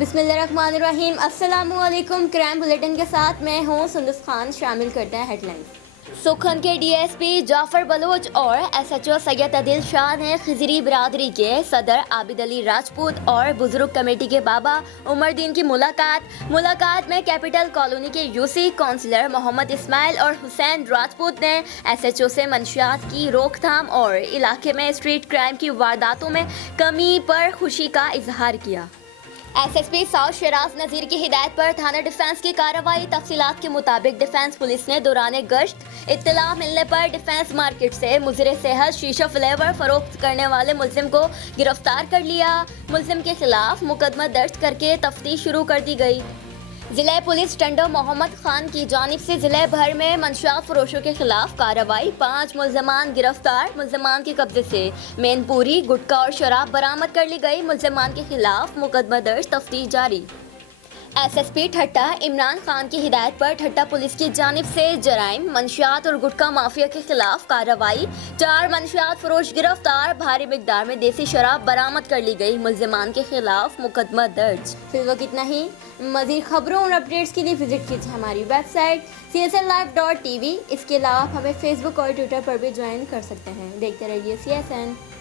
बिस्मिल्लाहिर्रहमानिर्रहीम। अस्सलामुअलैकुम। Crime bulletin के साथ मैं हूँ सुंदस खान। शामिल करते हैं हेडलाइंस। सुखन के डीएसपी जाफर बलोच और एसएचओ सैयद अदिल शाह ने खिजरी बिरादरी के सदर आबिद अली राजपूत और बुजुर्ग कमेटी के बाबा उमरदीन की मुलाकात में कैपिटल कॉलोनी के यूसी काउंसिलर मोहम्मद इस्माइल और हुसैन राजपूत ने एसएचओ से मंशियात की रोकथाम और इलाके में स्ट्रीट क्राइम की वारदातों में कमी पर खुशी का इजहार किया। एसएसपी साउथ शराज नज़ीर की हिदायत पर थाना डिफेंस की कार्रवाई। तफसीलात के मुताबिक डिफेंस पुलिस ने दौरान गश्त इत्तला मिलने पर डिफेंस मार्केट से मुज़िर सेहत शीशा फ्लेवर फरोख्त करने वाले मुलजिम को गिरफ्तार कर लिया। मुलजिम के खिलाफ मुकदमा दर्ज करके तफ्तीश शुरू कर दी गई। जिला पुलिस टंडो मोहम्मद खान की जानिब से जिले भर में मंशियात फरोशों के खिलाफ कार्रवाई। 5 मुलजमान गिरफ्तार। मुलजमान के कब्जे से मेनपूरी गुटखा और शराब बरामद कर ली गई। मुलजमान के खिलाफ मुकदमा दर्ज, तफ्तीश जारी। एसएसपी ठट्टा इमरान खान की हिदायत पर ठट्टा पुलिस की जानिब से जराइम, मंशियात और गुटखा माफिया के खिलाफ कार्रवाई। 4 मंशियात फरोश गिरफ्तार। भारी मिकदार में देसी शराब बरामद कर ली गई। मुलजमान के खिलाफ मुकदमा दर्ज। फिर वक्त इतना ही। मज़ीद खबरों और अपडेट्स के लिए विजिट कीजिए हमारी वेबसाइट csnlive.tv। इसके अलावा आप हमें फेसबुक और ट्विटर पर भी ज्वाइन कर सकते हैं। देखते रहिए CSN।